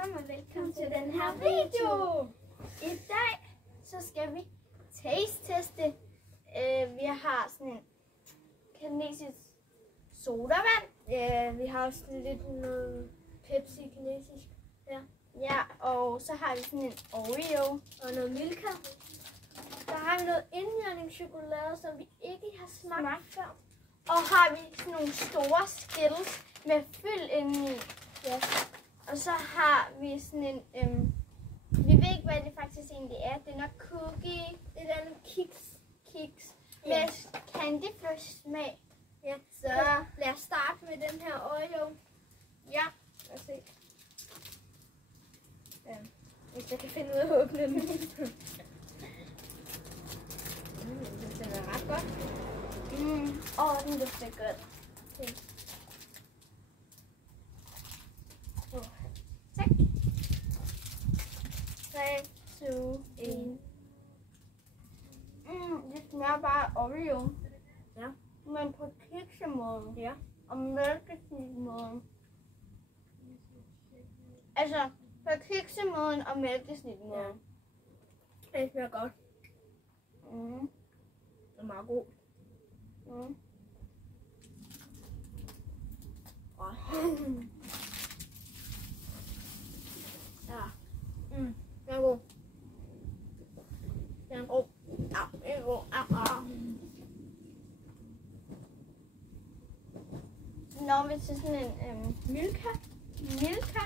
sammen og velkommen til den her video. I dag så skal vi taste-teste. Vi har sådan en kinesisk sodavand. Vi har også lidt noget Pepsi kinesisk. Ja, og så har vi sådan en Oreo Og noget Milka. Der har vi noget indjørningschokolade, som vi ikke har smagt før. Og har vi sådan nogle store Skittles med fyld indeni. Ja. Og så har vi sådan en, vi ved ikke hvad det faktisk egentlig er. Det er nok cookie, Et eller andet kiks. med candy floss smag. Ja. Så lad os starte med den her Oreo. ja, Lad os se. Ja. Hvis jeg kan finde ud af at åbne den. Den smager ret godt. Den dufter godt. Okay. Tak. 3, 2, 1. Det smager bare Oreo. Ja. Men på kiksemåden. Ja. Og mælkesnitmåden. Altså på kiksemåden og mælkesnitmåden. Det smager godt. Mm. Det er meget god. Mm. Ja. Den er god. Den er god. Ja, det er god. Når vi til sådan en Milka. Milka.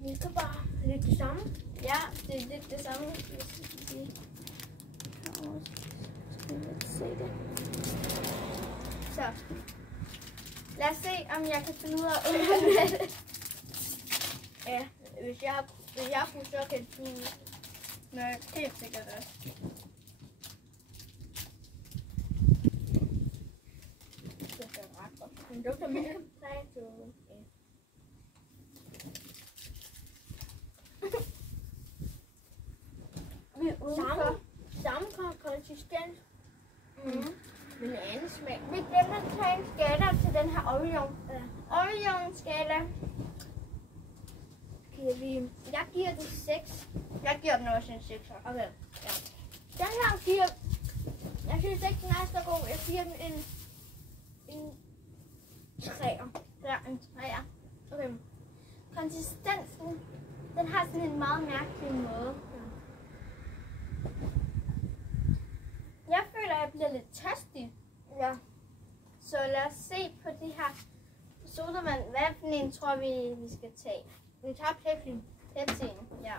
Milka bare lidt det samme. Ja, det er lidt det samme. Se det. Så. Lad os se, om jeg kan finde ud af at åbne det. Ja, hvis jeg kunne, så kan du. Men helt sikkert også. Det er ret godt. Den dufter Milka. 3, 2, 1. Vi er udenfor. Samme konsistens. Men en anden smag. Vi glemte at tage en skala til den her Oreo. Ja. Oreo'en skala. Jeg giver det 6. Jeg giver den også en 6. Okay. Ja. Den her giver. Jeg synes ikke, den er så god. Jeg giver den en 3'er. Ja, en 3'er. Okay. Konsistensen, den har sådan en meget mærkelig måde. Jeg føler, at jeg bliver lidt tørstig. Ja. Så lad os se på de her sodavand. Hvad for en tror vi skal tage? Vi tager Pepsi. Pepsi'en, ja.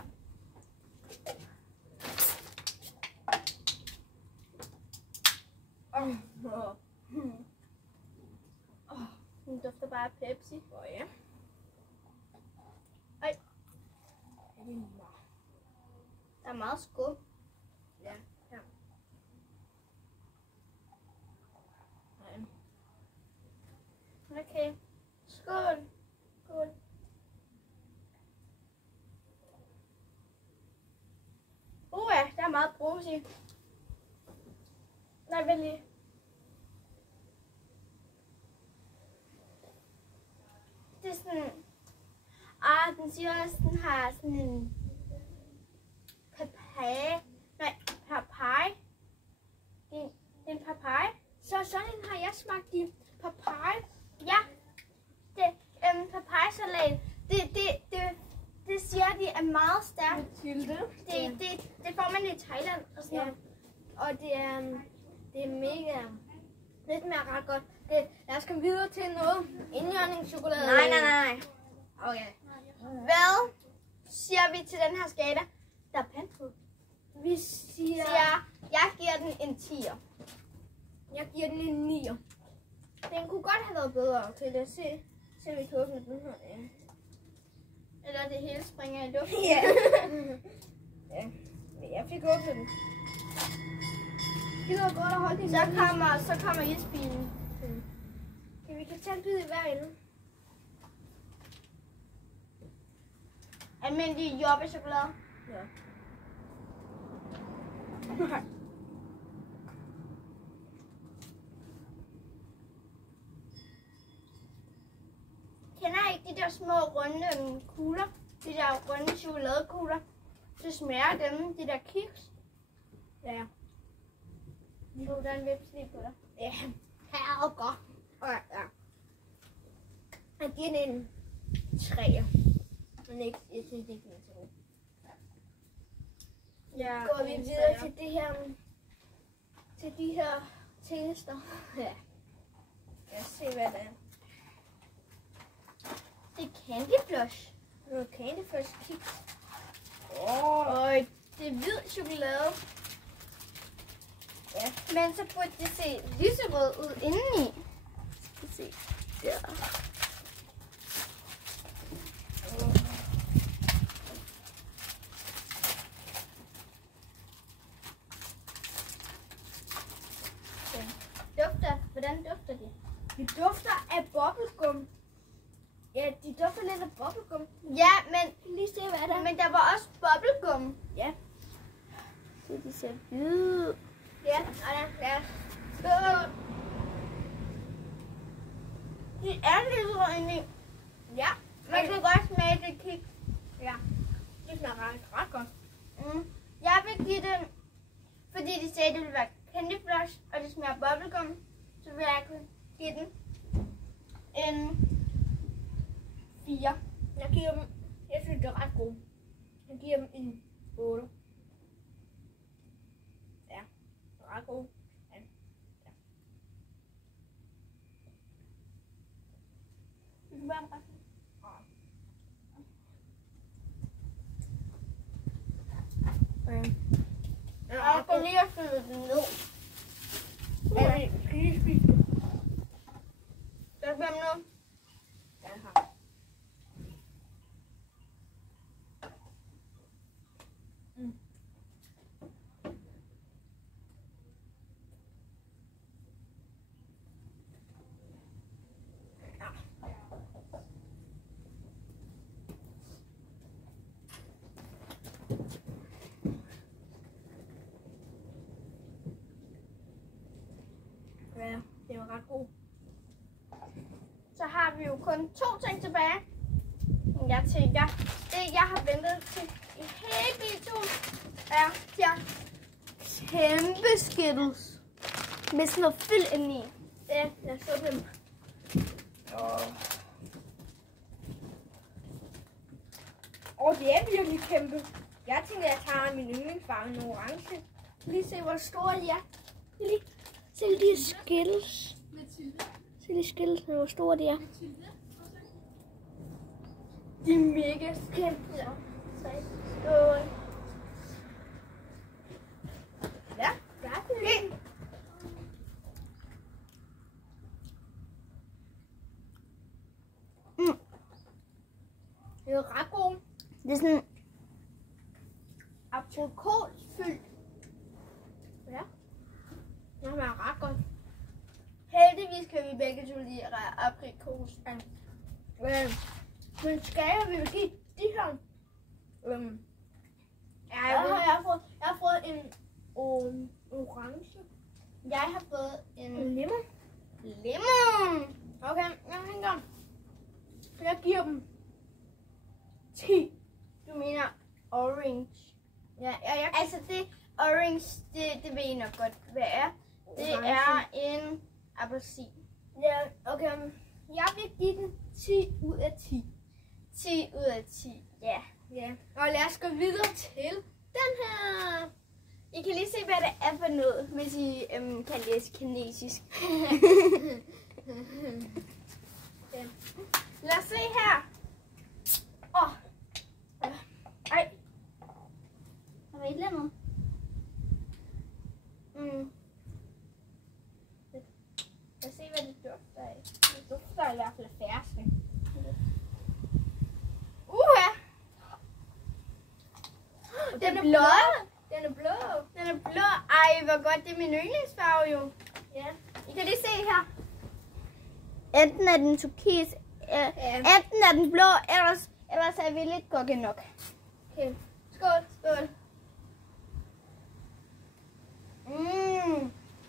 Den dufter bare af Pepsi. Ja. Ej. Der er meget skum. Ja. Okay. Skål. Skål. Ja, der er meget brus i. Nej, vent lige. Det er sådan... den siger også, den har sådan en... papaya. Nej, papaya. Det er en papaya. Så sådan en har jeg smagt i papaya. Ja, det papayasalat. Det siger de er meget stærkt. Det får man i Thailand og sådan noget. Og det er mega. Det smager ret godt. Lad os komme videre til noget indjørningschokolade. Nej. Okay. Hvad siger vi til den her skala? Der er pant på. Vi siger. Jeg giver den en 10'er. Jeg giver den en 9'er. Den kunne godt have været bedre. Okay, lad os se om vi kan åbne den her. Ja. Eller det hele springer i luften. Ja. Ja. Jeg fik åbnet den. Det var godt at holde det. Så kommer isbilen. Okay, vi kan tage en bid i hver ende. Almindelig jordbærchokolade. Ja. Kender I ikke de der små runde kugler? De der chokoladekugler, så smager dem, de der kiks. Ja. Så der er en vipslig på dig. Ja. Her og godt. Ja. Jeg giver den en 3. Men ikke, jeg synes ikke, den er så god. Ja, Går vi videre til det her, til de her tester. Ja. Lad os se, hvad det er. det er Candy Flush. Noget Candy Flush kiks. Og det er hvid chokolade. Ja. Men så burde det se lyserød ud indeni. Skal vi se. Der. Hvordan dufter de? De dufter af bubblegum. Ja, de dufter lidt af bubblegum. Ja, men Lige se, hvad der er. men der var også bubblegum. Ja. Så de ser hvide ud. Ja, og der. De er lyserød indeni. Ja. Man kan godt smage det kiks. Ja. Det smager ret godt. Jeg vil give den, fordi de sagde, at det ville være Candy Flush, og det smager bubblegum, så vil jeg kunne give den en 4. Jeg giver dem, jeg synes, det er ret god. Jeg giver dem en 8. Ja, det er ret god. Ja. Vil du være resten? Jeg skal lige have fyldet den ned. Ja, skal lige spise det. Skal jeg blive nu? Ja, her. Ja, det var ret god. Så har vi jo kun 2 ting tilbage. Jeg tænker, det jeg har ventet til i hele videoen er de her kæmpe Skittles med sådan noget fyld indeni. Ja, jeg så dem. Og det er virkelig kæmpe. Jeg tænker, jeg tager min yndlingsfarve, en orange. Lige se, hvor store de er. Se de Skittles. Se de Skittles, hvor store de er. De er mega kæmpe. Ja, der er det. Det er ret god. Det er sådan Aprikosfyldt. Ja. Det smager ret godt. heldigvis kan vi begge to lide aprikos. Men skal jeg vil give de her? Jeg har fået en orange. Jeg har fået en lemon. lemon. Okay, jeg tænker. Jeg giver dem 10. Du mener orange. Ja, Altså det orange, det ved I nok godt, hvad er. Det er en appelsin. Ja, okay. Jeg vil give den 10 ud af 10. 10 ud af 10, ja. Ja, og lad os gå videre til den her. I kan lige se, hvad det er for noget, hvis I kan læse kinesisk. Ja. Lad os se her. Ej. Der var et eller andet. Lad os se, hvad det dufter af. Det dufter i hvert fald af ferske. Den er blå. Den er blå. Den er blå. Ej, hvor godt. Det er min yndlingsfarve jo. Ja. I kan lige se her. Enten er den turkis, enten er den blå, ellers er vi lidt gokke nok. Okay. Skål. Skål.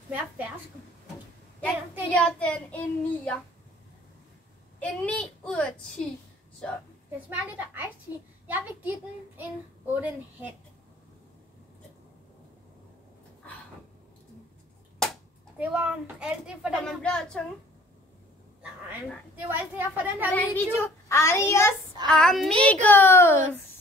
Smager fersk. Ja, det gør den en 9'er. En 9 ud af 10. Så Den smager lidt af iced tea. Jeg vil give den det en hat. Det var alt det for den man bliver tunge. Nej. Det var alt det her for den her video. Adios amigos!